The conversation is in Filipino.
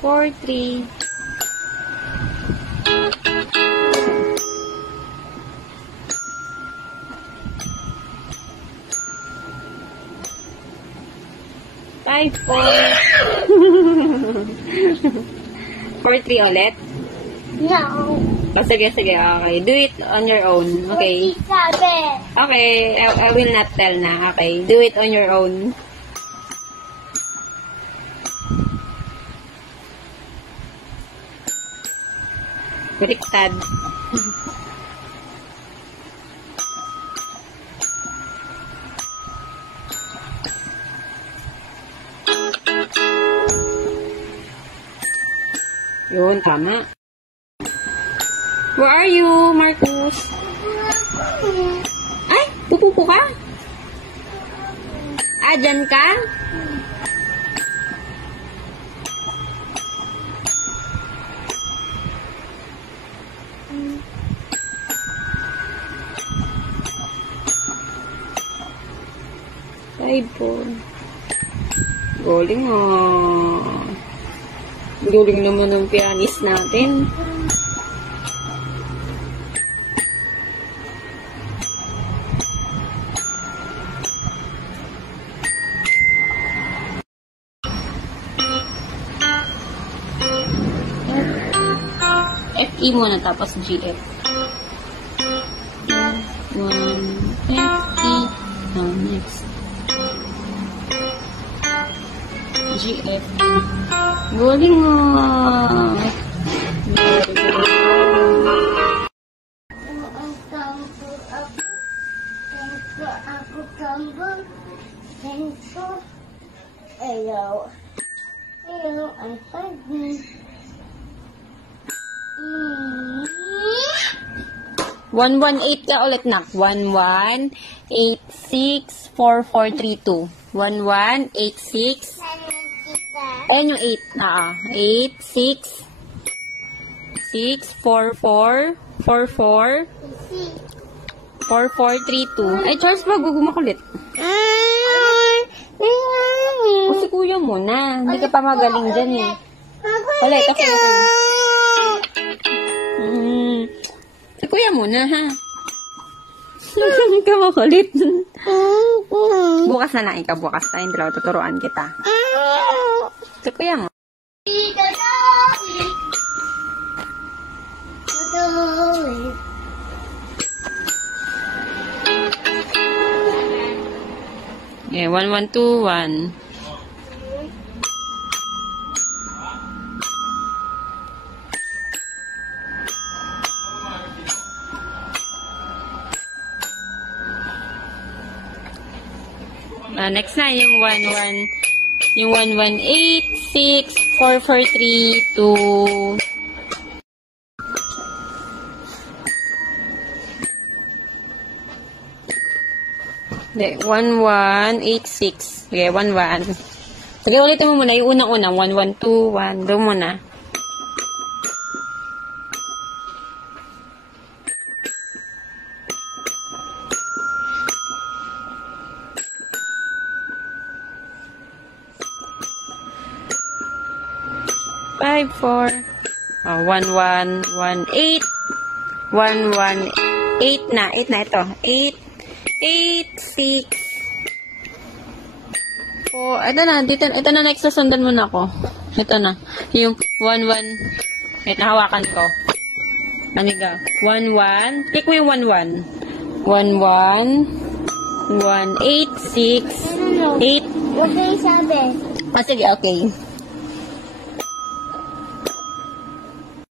4-3. Five, 4. 4-3 ulit? No. Oh, sige. Okay. Do it on your own. Okay. Okay. I will not tell na. Okay. Do it on your own. Baliktad. Yun, tama. Where are you, Marcus? Ay, pupupo ka? Ah, dyan ka? iPhone. Galing ah. Galing naman ng pianist natin. FE muna tapos GF. 1 FE. Next. GF. Galing ah. Hello, I'm fine. 118 ka ulit, nak. 11864432. 1186. Ayan yung 8. 86 644 44 4432. Ay, Charles, wag gumakulit. O si kuya muna. Hindi ka pa magaling dyan eh. Ulit, okay. Si kuya muna, ha? Ikaw makulit. Bukas na lang ikaw. Bukas tayong dalawa. Tuturuan kita. Si kuya mo. Yeah, 1121. Next na yung 11864432. Hindi, 1186. Okay, 11. Sige, ulitin mo muna. Yung unang-unang, 1121. Doon muna. Five, 4. 1118. 118 na. 8 na ito. 8, 6, 4, ito na, ito na next na sundan mo na ako. Ito na, yung 1, 1, wait, nahawakan ko. Maniga, 1, 1, take mo yung 1, 1, 1, 1, 8, 6, 8. Okay, sabi. Sige, okay.